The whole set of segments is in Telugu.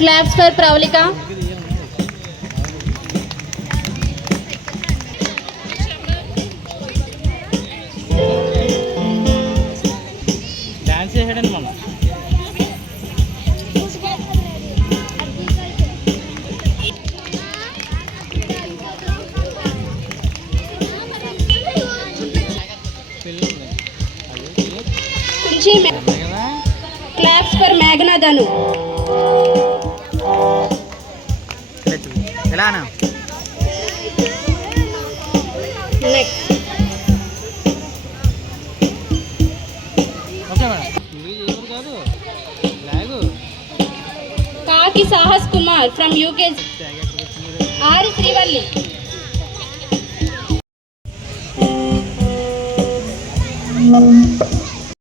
Claps for Pravalika. Dance hidden mama. Claps for Meghna Danu. Next. Kaki Sahas Kumar from UK. Ari Srivalli.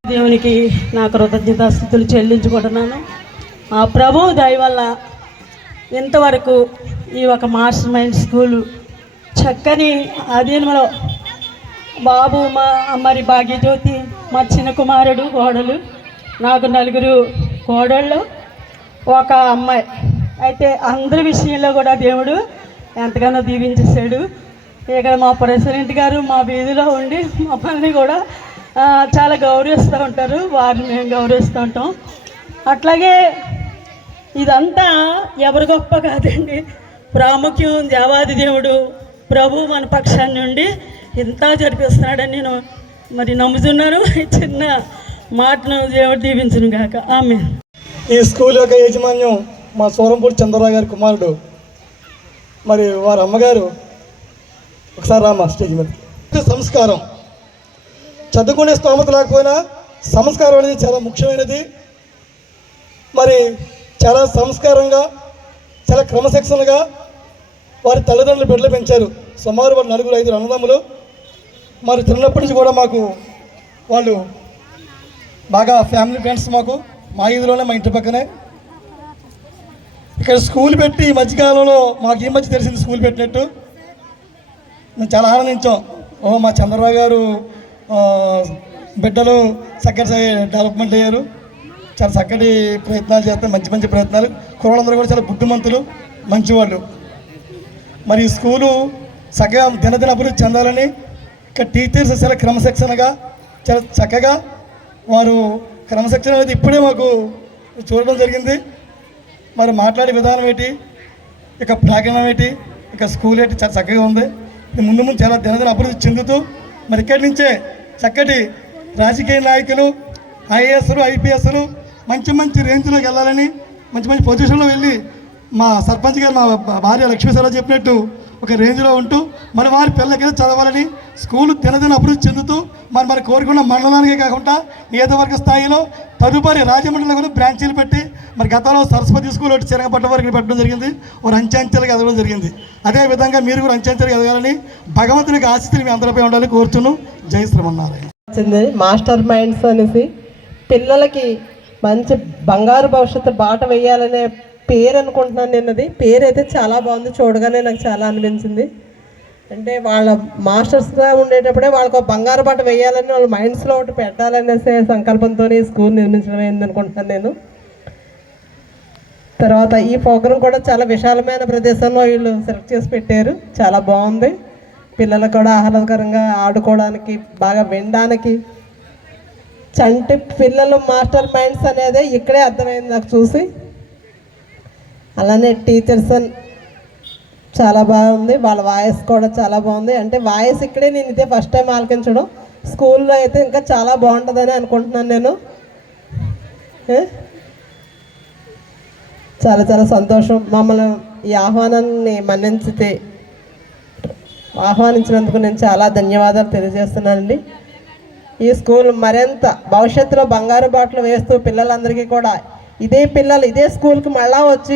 దేవునికి నా కృతజ్ఞతాస్తుతులు చెల్లించుకుంటున్నాను. ఆ ప్రభు దయ వల్ల ఇంతవరకు ఈ ఒక మాస్టర్ మైండ్ స్కూలు చక్కని అధీనంలో బాబు మరి భాగ్యజ్యోతి మా చిన్న కుమారుడు కోడలు, నాకు 4 కోడళ్ళు, ఒక అమ్మాయి. అయితే అందరి విషయంలో కూడా దేవుడు ఎంతగానో దీవించేశాడు. ఇక్కడ మా ప్రెసిడెంట్ గారు మా వీధిలో ఉండి మమ్మల్ని కూడా చాలా గౌరవిస్తూ ఉంటారు, వారిని మేము గౌరవిస్తూ ఉంటాం. అట్లాగే ఇదంతా ఎవరి గొప్ప కాదండి, ప్రాముఖ్యం దేవాది దేవుడు ప్రభు మన పక్షాన్ని నుండి ఇంత జరిపిస్తున్నాడని నేను మరి నమ్ముతున్నాను. చిన్న మాటను దేవుడు దీవించును గాక. ఆమేన్. ఈ స్కూల్ యొక్క యాజమాన్యం మా సూరంపూడి చంద్రరావు గారి కుమారుడు, మరి వారి అమ్మగారు. ఒకసారి రామా స్టేజ్ మీద. సంస్కారం, చదువుకునే స్తోమత లేకపోయినా సంస్కారం అనేది చాలా ముఖ్యమైనది. మరి చాలా సంస్కారంగా, చాలా క్రమశిక్షణగా వారి తల్లిదండ్రులు బిడ్డలు పెంచారు. సుమారు వారు 4-5 అన్నదమ్ములు. మరి చిన్నప్పటి నుంచి కూడా మాకు వాళ్ళు బాగా ఫ్యామిలీ ఫ్రెండ్స్. మా ఈదులోనే, మా ఇంటి పక్కనే ఇక్కడ స్కూల్ పెట్టి ఈ మధ్యకాలంలో మాకు ఈ మధ్య తెలిసింది స్కూల్ పెట్టినట్టు. మేము చాలా ఆనందించాం. మా చంద్రరావు గారు బిడ్డలు చక్కటి డెవలప్మెంట్ అయ్యారు, చాలా చక్కటి ప్రయత్నాలు చేస్తారు, మంచి మంచి ప్రయత్నాలు. కుర్రాళ్ళందరూ కూడా చాలా బుద్ధిమంతులు, మంచివాళ్ళు. మరి ఈ స్కూలు చక్కగా దినదిన అభివృద్ధి చెందాలని ఇక్కడ టీచర్స్ చాలా క్రమశిక్షణగా, చాలా చక్కగా వారు క్రమశిక్షణ అనేది ఇప్పుడే మాకు చూడడం జరిగింది. మరి మాట్లాడే విధానం ఏంటి, ఇక ప్రాంగణం ఏంటి, ఇక స్కూల్ ఏంటి, చాలా చక్కగా ఉంది. ముందు ముందు చాలా దినదిన అభివృద్ధి చెందుతూ మరి ఇక్కడి నుంచే చక్కటి రాజకీయ నాయకులు, ఐఏఎస్లు, ఐపీఎస్లు మంచి మంచి రేంజ్లోకి వెళ్ళాలని, మంచి మంచి పొజిషన్లో వెళ్ళి మా సర్పంచ్ గారు, మా భార్య లక్ష్మీశ్వరరావు చెప్పినట్టు ఒక రేంజ్లో ఉంటూ మన వారి పిల్లలకి చదవాలని స్కూల్ దినదిన అభివృద్ధి చెందుతూ మన కోరుకున్న మండలానికే కాకుండా నియోజకవర్గ స్థాయిలో తదుపరి రాజమండ్రిలో కూడా బ్రాంచీలు పెట్టి మరి గతంలో సరస్వతి స్కూల్ ఒకటి చిరగపట్ట వరకు పెట్టడం జరిగింది, ఒక అంచెంచెలుగా ఎదగడం జరిగింది. అదేవిధంగా మీరు కూడా అంచెంచెలుగా ఎదగాలని భగవంతునికి ఆశీస్సులు మీ అందరిపై ఉండాలని కోరుచును. జై శ్రీమన్నారాయణ. మాస్టర్ మైండ్స్ అనేసి పిల్లలకి మంచి బంగారు భవిష్యత్తు బాట వేయాలనే పేరు అనుకుంటున్నాను. నేను అది పేరు అయితే చాలా బాగుంది, చూడగానే నాకు చాలా అనిపించింది. అంటే వాళ్ళ మాస్టర్స్గా ఉండేటప్పుడే వాళ్ళకు బంగారు బాట వేయాలని వాళ్ళ మైండ్స్లో ఒకటి పెట్టాలనేసే సంకల్పంతో ఈ స్కూల్ నిర్మించడం అయింది అనుకుంటున్నాను నేను. తర్వాత ఈ ప్రోగ్రాం కూడా చాలా విశాలమైన ప్రదేశంలో వీళ్ళు సెలెక్ట్ చేసి పెట్టారు, చాలా బాగుంది. పిల్లలకు కూడా ఆహ్లాదకరంగా ఆడుకోవడానికి, బాగా వినడానికి. చంటి పిల్లలు మాస్టర్ మైండ్స్ అనేది ఇక్కడే అర్థమైంది నాకు చూసి. అలానే టీచర్స్ చాలా బాగుంది, వాళ్ళ వాయిస్ కూడా చాలా బాగుంది. అంటే వాయిస్ ఇక్కడే నేను ఇదే ఫస్ట్ టైం ఆలకించడం, స్కూల్లో అయితే ఇంకా చాలా బాగుంటుందని అనుకుంటున్నాను నేను. చాలా చాలా సంతోషం. మమ్మల్ని ఈ ఆహ్వానాన్ని ఆహ్వానించినందుకు నేను చాలా ధన్యవాదాలు తెలియజేస్తున్నానండి. ఈ స్కూల్ మరింత భవిష్యత్తులో బంగారు బాటలు వేస్తూ పిల్లలందరికీ కూడా ఇదే స్కూల్కి మళ్ళా వచ్చి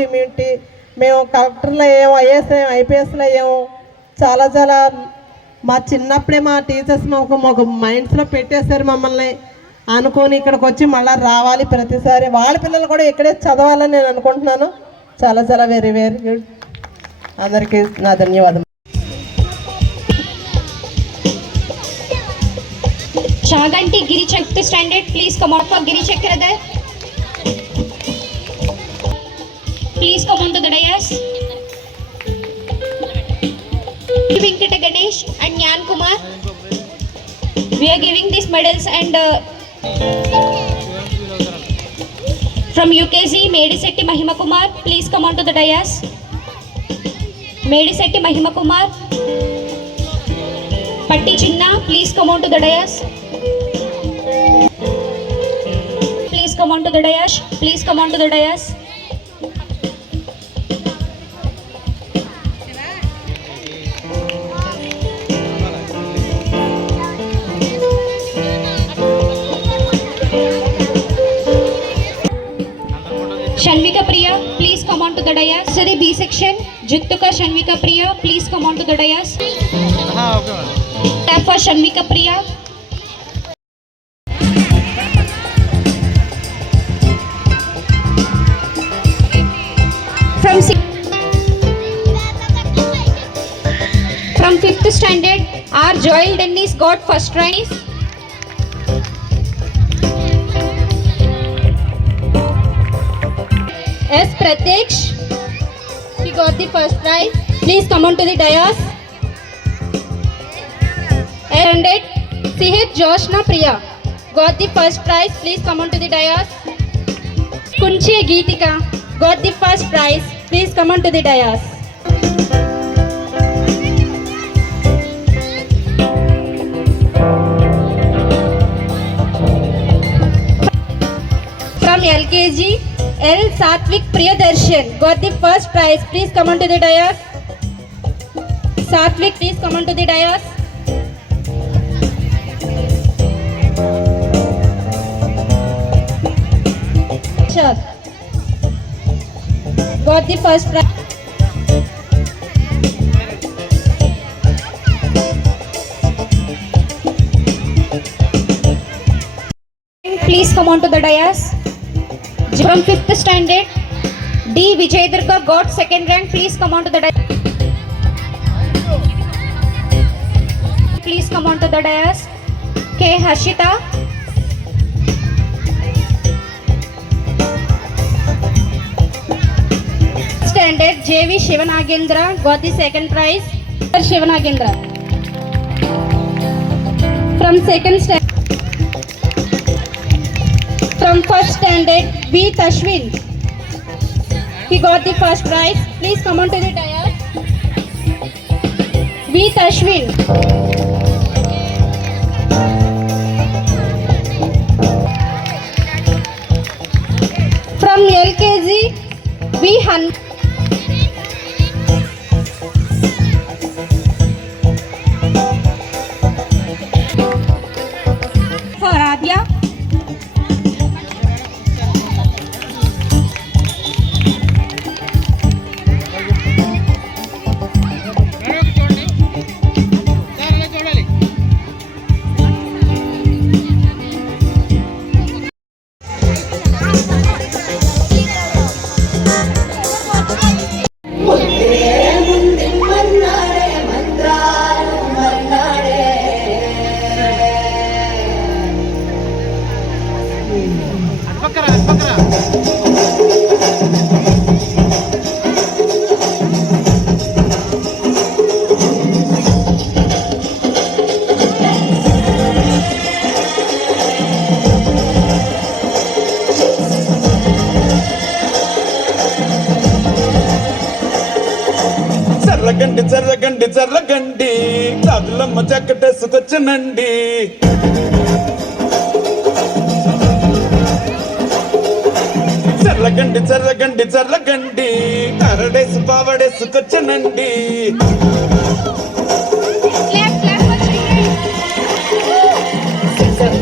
మేము కలెక్టర్లు అయ్యాము, ఐఏఎస్ అయ్యాము, ఐపీఎస్లు అయ్యాము. చాలా చాలా మా చిన్నప్పుడే మా టీచర్స్ మాకు మైండ్స్లో పెట్టేశారు మమ్మల్ని అనుకొని ఇక్కడికి వచ్చి మళ్ళీ రావాలి ప్రతిసారి. వాళ్ళ పిల్లలు కూడా ఇక్కడే చదవాలని నేను అనుకుంటున్నాను. చాలా చాలా వెరీ వెరీ గుడ్. అందరికీ నా ధన్యవాదం. Chaganti Giri check the standard. Please come out for Giri check brother. Please come on to the dais. Venkata Ganesh and Nyan Kumar. We are giving these medals and from UKG Medisetti Mahima Kumar. Please come on to the dais. Medisetti Mahima Kumar. Patti Chinna. Please come on to the dais. Please come on to the dais. Please come on to the dais. Shanvika Priya, please come on to the dais. Sari B section, Jittuka Shanvika Priya, please come on to the dais. Tap for Shanvika Priya. From 5th standard, R. Joel Dennis got first prize. S. Pratyaksh, he got the first prize. Please come on to the dais. And C.H. Joshna Priya got the first prize. Please come on to the dais. Kunchi Geetika got the first prize. Please come on to the dais. From LKG, L. Satvik Priyadarshan got the first prize. Please come on to the dais. Satvik, please come on to the dais. Got the first prize. Please come on to the dais. From 5th standard, D. Vijay Durga got second rank. Please come on to the dais. Please come on to the dais. K. Harshita. Standard, J.V. Shivanagendra got the second prize. Shivanagendra. From second standard. From first standard, B. Tashwin. He got the first prize. Please come on to the dais. B. Tashwin. From LKG, B. Han. Gajulamma జక్కటేసుకొచ్చనండి. చర్లగండి చర్లగండి చర్లగండి కరడేసు పావడేసుకొచ్చనండి.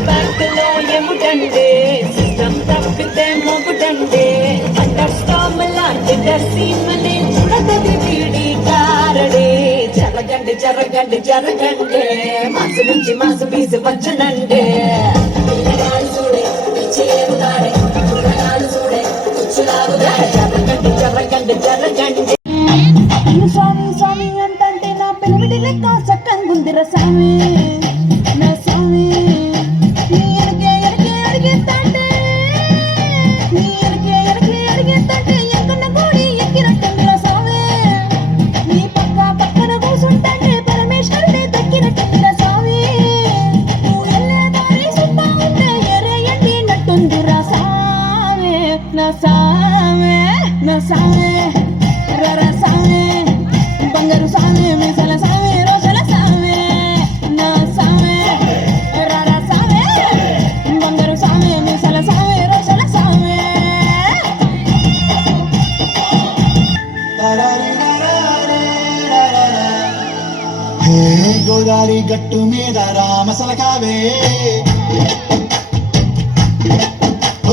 బ్యాక్లో ఎముడండి సిస్టమ్ తప్పితే మొగుడండి అండర్స్టామ్ లాంటి దర్శీమని చూడతది వీడి కారడి. జరగండి జరగండి జరగండి మాసు నుంచి మాసు పీసి వచ్చనండి. పిల్లగాడు చూడే పిచ్చి ఎగుతాడే పిల్లగాడు చూడే పిచ్చిలాగుతాడే. జరగండి జరగండి జరగండి. స్వామి స్వామి అంటే నా పెనిమిటి లెక్క చక్కంగుందిర స్వామి నా స్వామి. నీ ఎనకే ఎనకే అడిగేస్తాంటే నీ ఎనకే ఎనకే అడిగేస్తాంటే ఎక్కన్న కోడి ఎక్కినట్టుందిర స్వామి. నీ పక్కన కూర్చుంటే పరమేశ్వరుడే దక్కినట్టుందిర స్వామి. నువ్వు వెళ్ళే దారి సుత్తా ఉంటే ఎరే ఎండినట్టుందిర స్వామి నా స్వామి నా స్వామి. రర స్వామి బంగారు స్వామి మిసల స్వామి రోషల స్వామి నా స్వామి. రర స్వామి బంగారు స్వామి మిసల స్వామి రోషల స్వామి. హే గోదారి గట్టు మీద రామసలకావే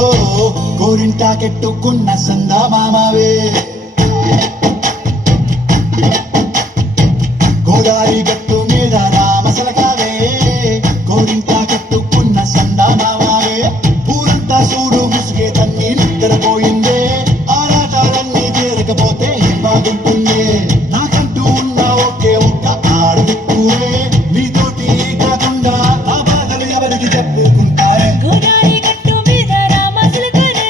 ఓ గోరింటా కెట్టుకున్న సందా మామావే. గోదారి గట్టు మీద రామసలకావే గోరింటా కట్టుకున్న సందా మామావే. ఊరంతా చూడు ముసుగే తన్ని నిద్రపోయిందే. ఆరాటాలన్నీ తీరకపోతే బాగుంటుందే. నాకంటూ ఉన్న ఒకే ఒక్క ఆడదిక్కువే. నీతోటి కాకుండా ఆ బాధలు ఎవరికి చెప్పుకుంటారే. గోదారి గట్టు మీద రామసలకనే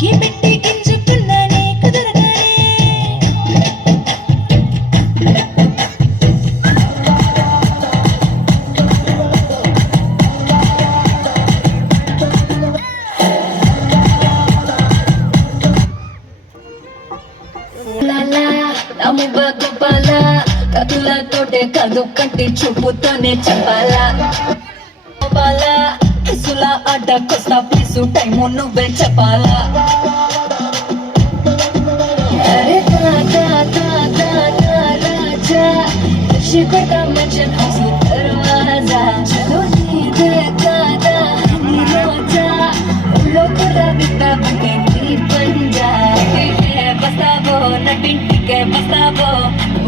కి పెట్టి గింజుకున్న నీకు దొరకనే. కతులతోటే కదు కంటి చూపుతోనే చెప్పాలా కిసుల అడ్డకొస్తా ప్లీసు టైము నువ్వే చెప్పాలా. అరే రాజా शिकोटा मंचन हौसू दरवाजा चलो नीदे कादा नीरोजा उलो कुरा बिता बनेगी पंजा के बसावो नटिंटी के बसावो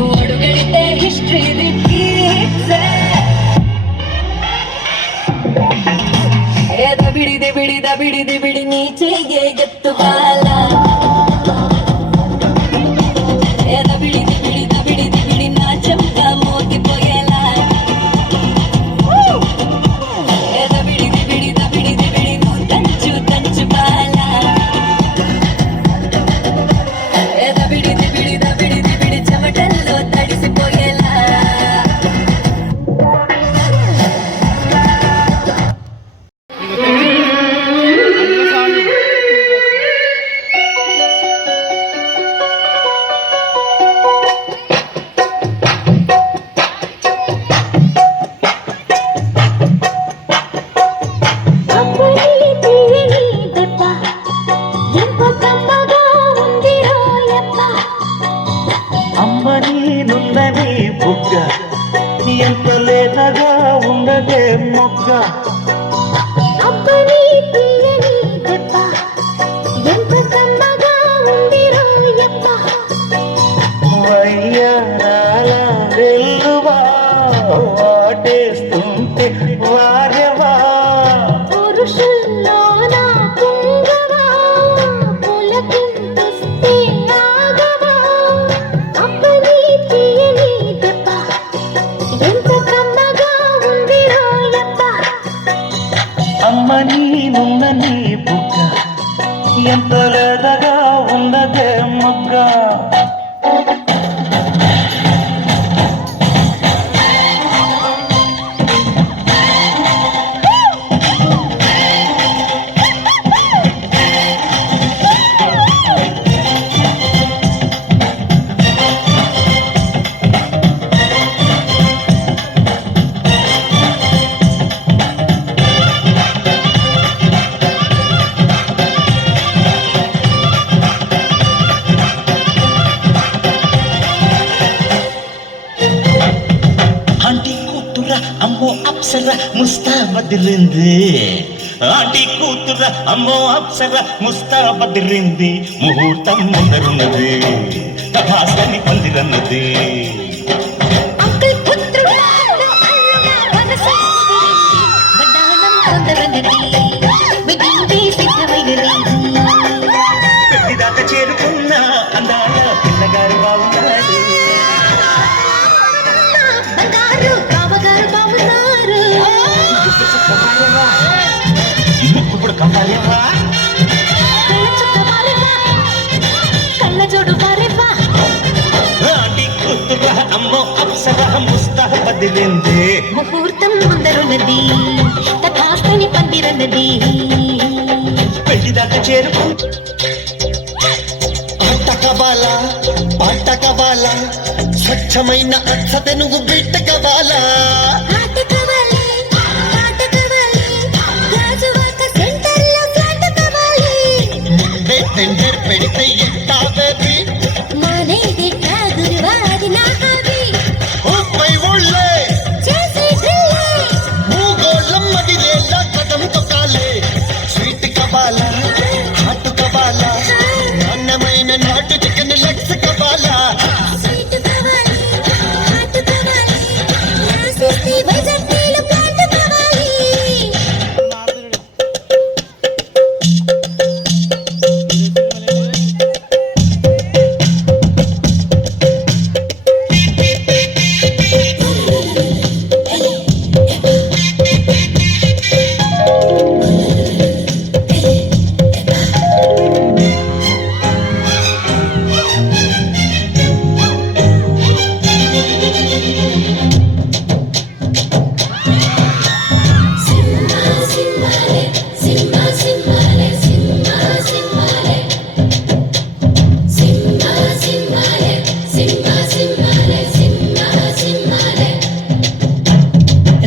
ओडुगड़ते हिस्ट्री रिपीट ए दबिड़ी बिड़ी नीचे ये गत्तु वाला ए दबिड़ी ना चमका मोती पोयला ए दबिड़ी नो तंचु बाला ए दबिड़ी चमटल्लो तडिसी पोयला అమ్మనీనుందని బుగ్గ ఎంత లేతగా ఉండదే మొగ్గ అబ్బని తీయని దెబ్బ ఎంత కమ్మగా ఉంది రోయబ్బ వయ్యారాల వెల్లువా వాటేస్తుంటే వారెవా పురుషుల్లో నా కుంగవా పులకింతొస్తే ఆగవా అబ్బని తీయని దెబ్బ ఎంత కమ్మగా ఉంది రోయబ్బ అమ్మనీనుందని బుగ్గ ఎంత లేతగా ఉండదే మొగ్గ అప్సర ముస్తాబదిరింది ఆంటీ కూతుర అమ్మో అప్సర ముస్తాబదిరింది ముహూర్తం ముందరున్నది భాస్కని పందిరన్నది అంకుల్ పుత్రుడు పెళ్లిదాకా చేరుకున్న అందాల పిల్లగారు బాగున్నారు బంగారు బావగారు బావున్నారు ఇప్పుడు కంపాలేవా కళ్ళ జోడు బారేవా ఆంటీ కూతుర అమ్మో అప్సర ముస్తాబదిరింది ముహూర్తం ముందరున్నది తథాస్తని పందిరన్నది పెళ్లిదాకా చేరుకు ఆటకవాల పాటకవాల స్వచ్ఛమైన అచ్చత నువ్వు బిట్టకవాల ఆట కావాలి పాట కావాలి గాజువాక సెంటర్లో ఫ్లాట్ కావాలి ముందే టెండర్ పెడితే ఎట్టా బేబీ మానేది గురువాది నా హాబీ ఊపై ఊళ్ళే చేసే డ్రిల్లే మూగోళ్ళం మదిలేలా కదం తొక్కాలే స్వీట్ కవాల హాట్ కవాల నాణ్యమైన నాటు చికెన్ లెగ్స్ కవాల స్వీట్ కావాలి హాట్ కావాలి నాసిస్తే వైజాగ్ నీళ్ళు ప్లాంట్ కావాలి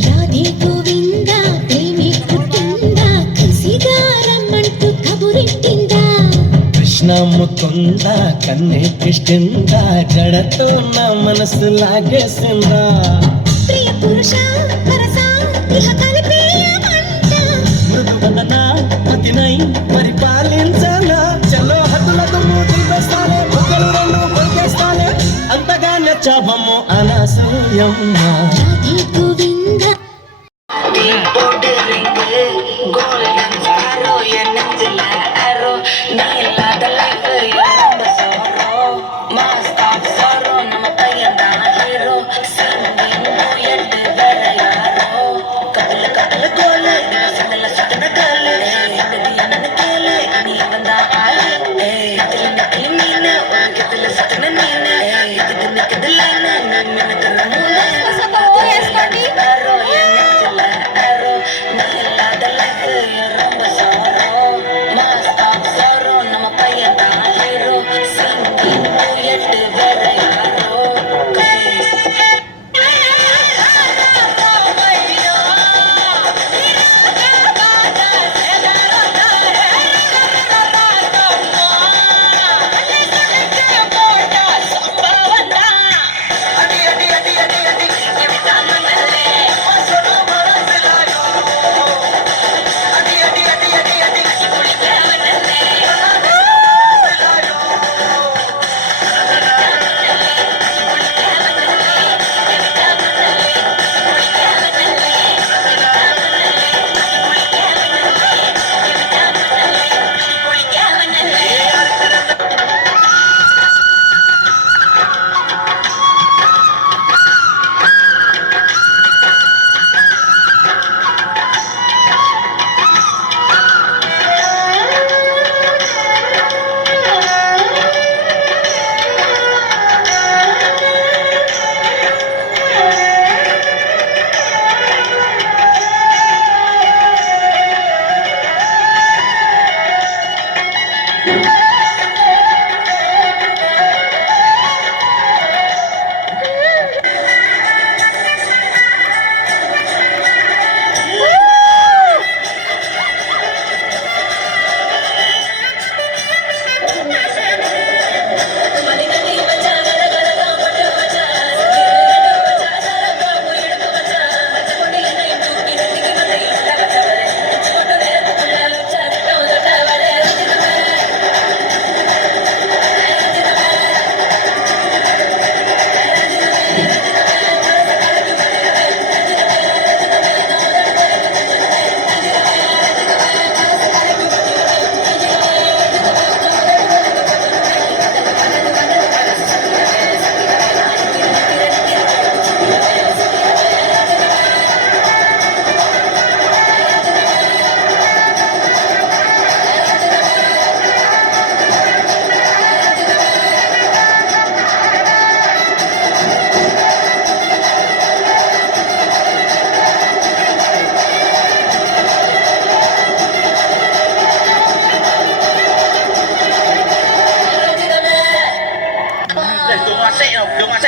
రాధే గోవింద ప్రేమి పుట్టిందా కసిగారమ్మంటూ కబురెట్టిందా కృష్ణ ముకుంద కన్నే కృష్ణింద జడతో నా మనసు లాగేసిందా ప్రియ పురుష వరస ఇహ కలిపేయమంట మృదువదన అతినై పరిపాలించనా చలో హద్దులకు మూతి వేస్తానే బుగ్గలు రెండు కొరికేస్తానే అంతగా నచ్చావమ్ము అనసూయమ్మ రాధే గోవింద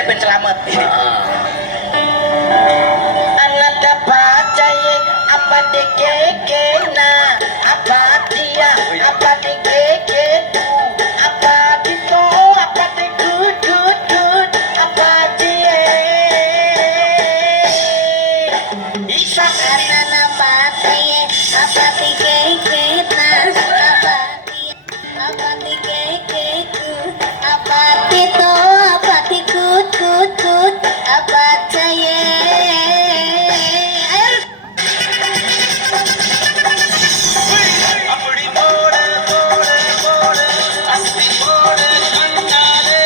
చెప్పించరామా అన్నట పాచయే అప్పటికే కేనా అపాతియా అప్పటికే కేతు అపాతితో అప్పటి గుడ్ గుడ్ గుడ్ అపాతియే ఈశా అన్న పాతయే అపతికే కేనా అపతికే కేకు అపతితో అపతి కూత్ కూత్ కూత్ అపచయే అప్పుడి పోడే పోడే పోడే అస్తి పోడే కన్నాడే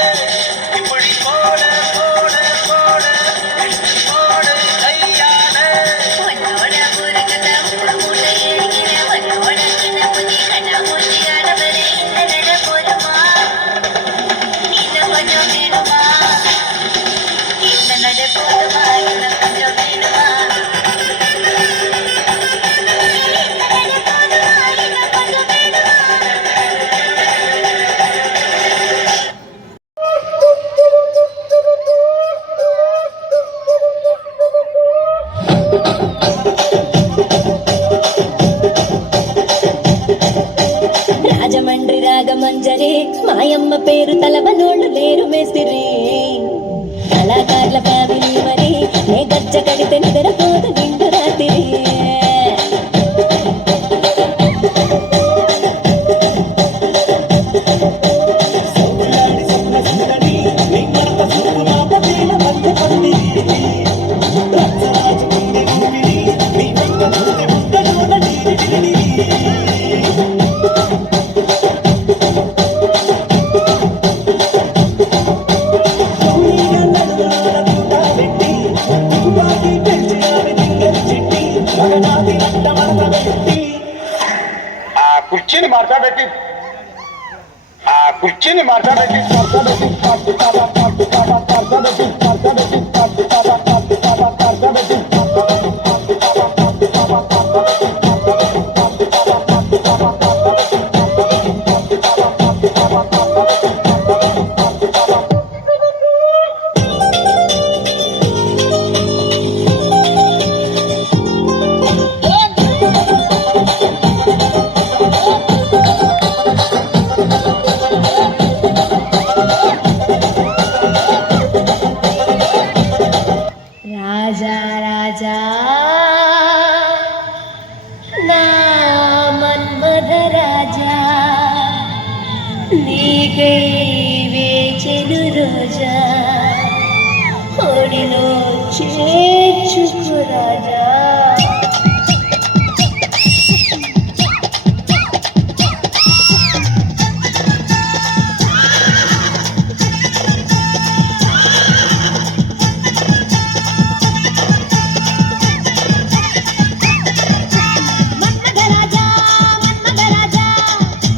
ఇప్పుడి పోడే పోడే పోడే ఇస్తి పోడే అయ్యాడే వన్నోడ పురకట ముడ ఎడిగిన వన్నోడ కిన పుది కన ముది ఆడబరే ఇందనడ పోరుమా నిన్న కొంచెం వేణుమా ఇందనడ పోరుమా నిన్న కొంచెం వేణుమా రాజమండ్రి రాగమంజరి మాయమ్మ పేరు తలవనోళ్ళు లేరు మేస్తిరి కళాకారుల ఫ్యామిలీ మరి నే గజ్జ కడితే నిద్రపోదు నిండు రాత్రి ఆ కుర్చీని మార్చబెట్టి రాజా రాజా నా మన్మథ రాజా నీకై వేచెను రోజా ఒడిలో చేర్చుకు రాజా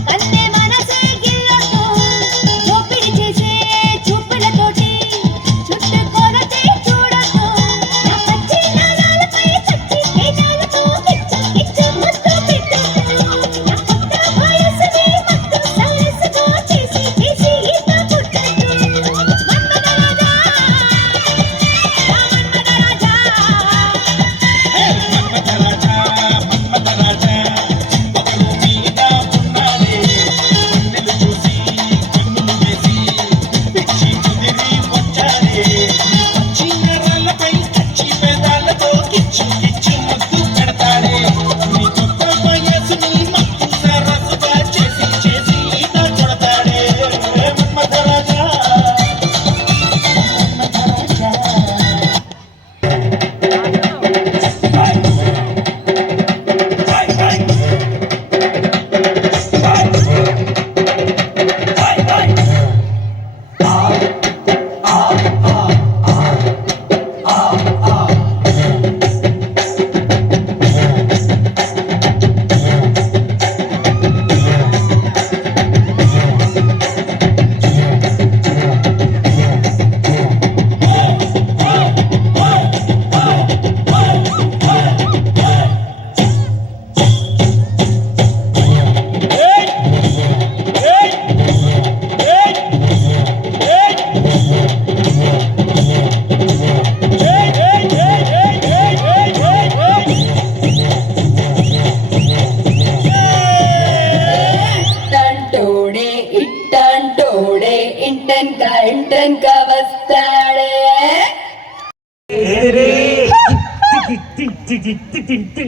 కన్నే మనసే గిల్లొద్దు దోపిడి చేసే చూపులతోటి చుట్టుకొలతే చూడొద్దు నా పచ్చి నాణాలపై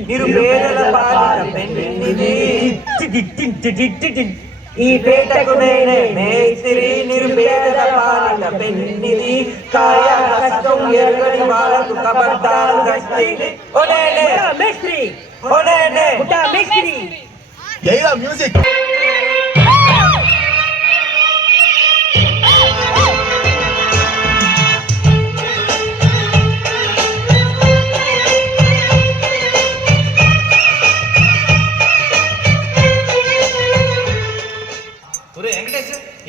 నిరుపేదల పాలిట పెన్నిది ఈ పేటకు నేనే మేస్త్రి నిరుపేదల పాలిట పెన్నిది కాయ కష్టం ఎరగని వాళ్ళకు కబడ్డాలు గట్టి ఓనేనే మేస్త్రి ఓనేనే మేస్త్రి ఏరా మ్యూజిక్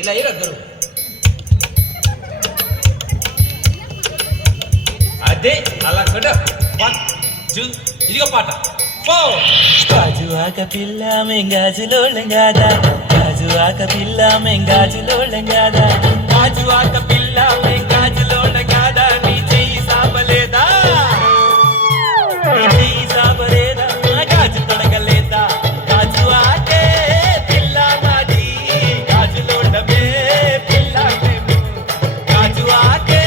ఇలా ఇరద్దరు అదే అలా కూడా 1 2 ఇదిగో పాట గాజువాక పిల్ల మెంగాజులోళంగాదా గాజువాక పిల్ల మెంగాజులోళంగాదా గాజువాక పిల్ల మెంగాజులోళంగాదా నీ చెయ్యి సాపలేదా నీ చెయ్యి సాపలేదా గాజు తొడగలేదా గాజువాకే పిల్ల మాది గాజులోడమే పిల్ల మేము గాజువాకే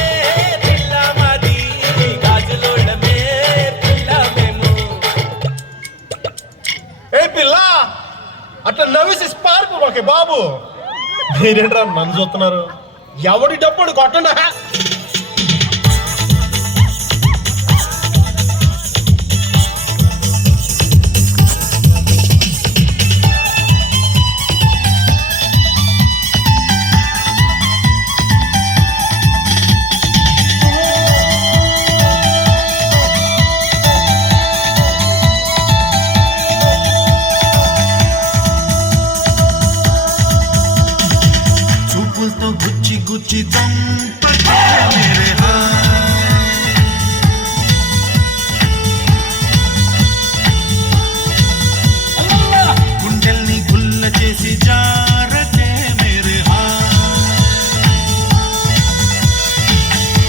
పిల్ల మాది గాజులోడమే పిల్ల మేము ఏ పిల్ల అట్లా నవ్వేసి స్పార్క్ ఓకే బాబు మీరేంట్రా నన్ను చూస్తున్నారు ఎవడి డప్పుడు కొట్టండా చూపులతో గుచ్చి గుచ్చి చంపకే మేరే గుండెల్ని గుల్ల చేసి జారకే మేరే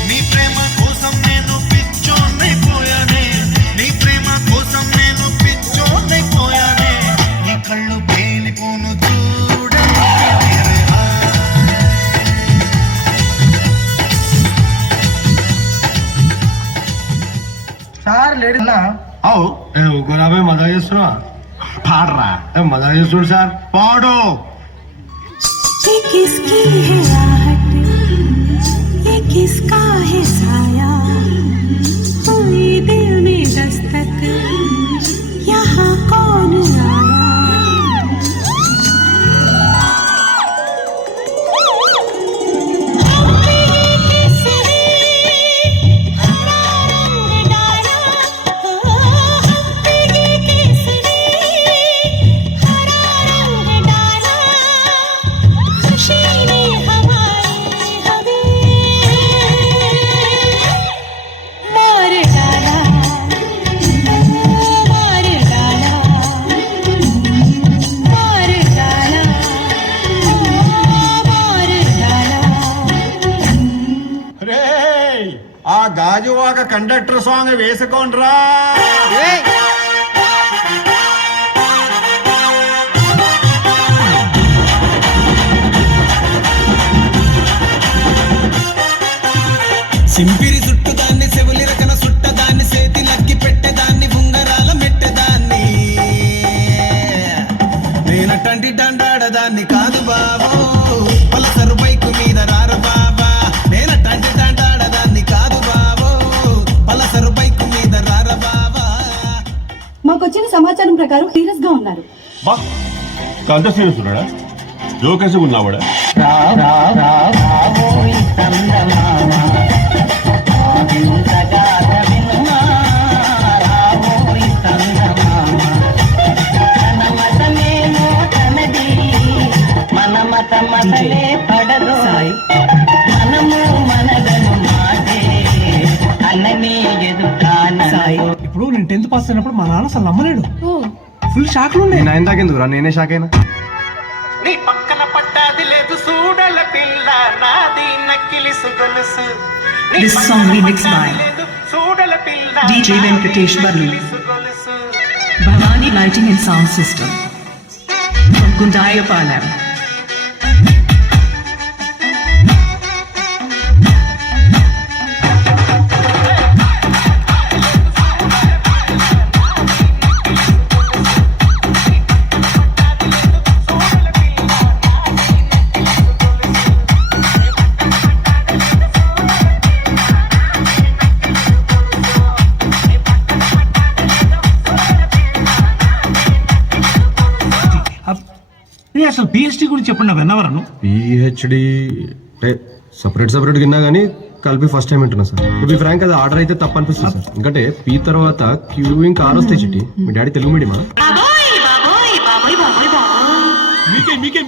నీ ప్రేమ కోసం నేను పిచ్చోన్నైపోయానే నీ ప్రేమ కోసం నేను పిచ్చోన్నైపోయానే నీ కళ్ళు పేలిపోను చూడకే మేరే సార్ లేడీ అవు గులాబీ మజా చేస్తున్నా పాడరా మజా చేస్తుడు సార్ పాడు ये किसकी है आहट ये किसका है साया हुई दिल में दस्तक यहाँ कौन आया ఆ గాజువాక కండక్టర్ సాంగ్ వేసుకోండ్రా సింపిరి చుట్టుదాన్ని సెవులి రకన సుట్టదాన్ని చేతి లక్కి పెట్టేదాన్ని ఉంగరాల మెట్టేదాన్ని నేనటంటి దండాడదాన్ని కాదు బాబు పలసరు బైకు మీద రార బాబా నేనటంటి దండాడదాన్ని కాదు బాబు పలసరు బైకు మీద రార బాబా మాకొచ్చిన సమాచారం ప్రకారం సీరియస్ గా ఉన్నారు బా కంత సీరియస్ ఉన్నాడా జోకేసి ఉన్నావాడా ఇప్పుడు నేను 10th పాస్ అయినప్పుడు మా నాన్న అసలు నమ్మలేడు ఫుల్ షాక్ లో నేను ఇందాకెందుకురా నేనే షాక్ అయినా నీ పక్కన పట్టాది లేదు చూడల పిల్ల నాది నక్కిలి సుగొలుసు This song remixed by DJ Venkatesh Barlu, Bhavani Lighting and Sound System from Gundayapalam. అసలు పిహెచ్డి గురించి చెప్పండి, నా విన్నవరను. పిహెచ్డి అంటే సపరేట్ విన్నా కానీ కలిపి ఫస్ట్ టైం వింటున్నా సార్. టు బి ఫ్రాంక్, అది ఆర్డర్ అయితే తప్పు అనిపిస్తుంది సార్. ఎందుకంటే పీ తర్వాత క్యూ ఇంకా ఆర్ వస్తాయి చిట్టి. మీ డాడీ తెలుగు మీడియమా? మీకే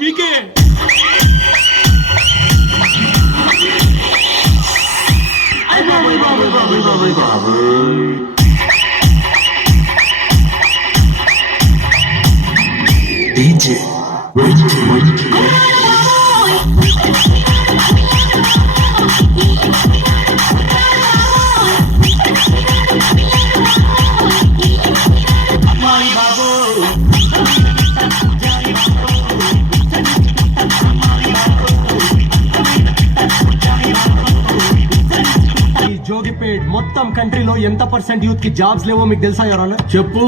ఈ జోగిపేట్ మొత్తం కంట్రీలో ఎంత % యూత్ కి జాబ్స్ లేవో మీకు తెలుసా యువర్ ఆనర్? చెప్పు.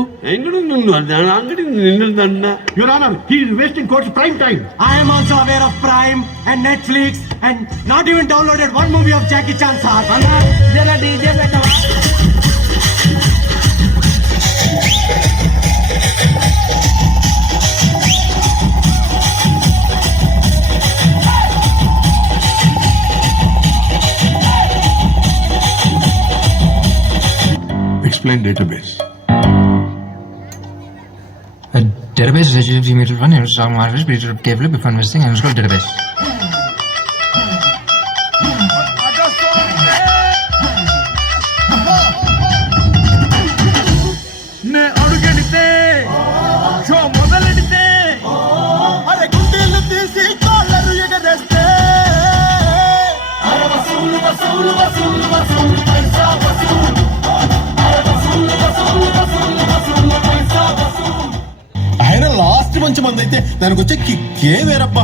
Your honour, he is wasting court's prime time. I am also aware of prime and Netflix and not even downloaded one movie of Jackie Chan sir. జరా డీజే పెట్టవా? Explain database. A database is a HTTP meter one and some markers be carefully before investing and scroll database. నే అడుగెడితే షో మొదలెడితే అరే గుండెలు తీసి కాళ్ళను ఎగరేస్తే అరే వసూలు వసూలు వసూలు వసూలు పైసా వసూలు. ఆయన లాస్ట్ మంచి మంది అయితే దానికి వచ్చే కిక్కే వేరబ్బా.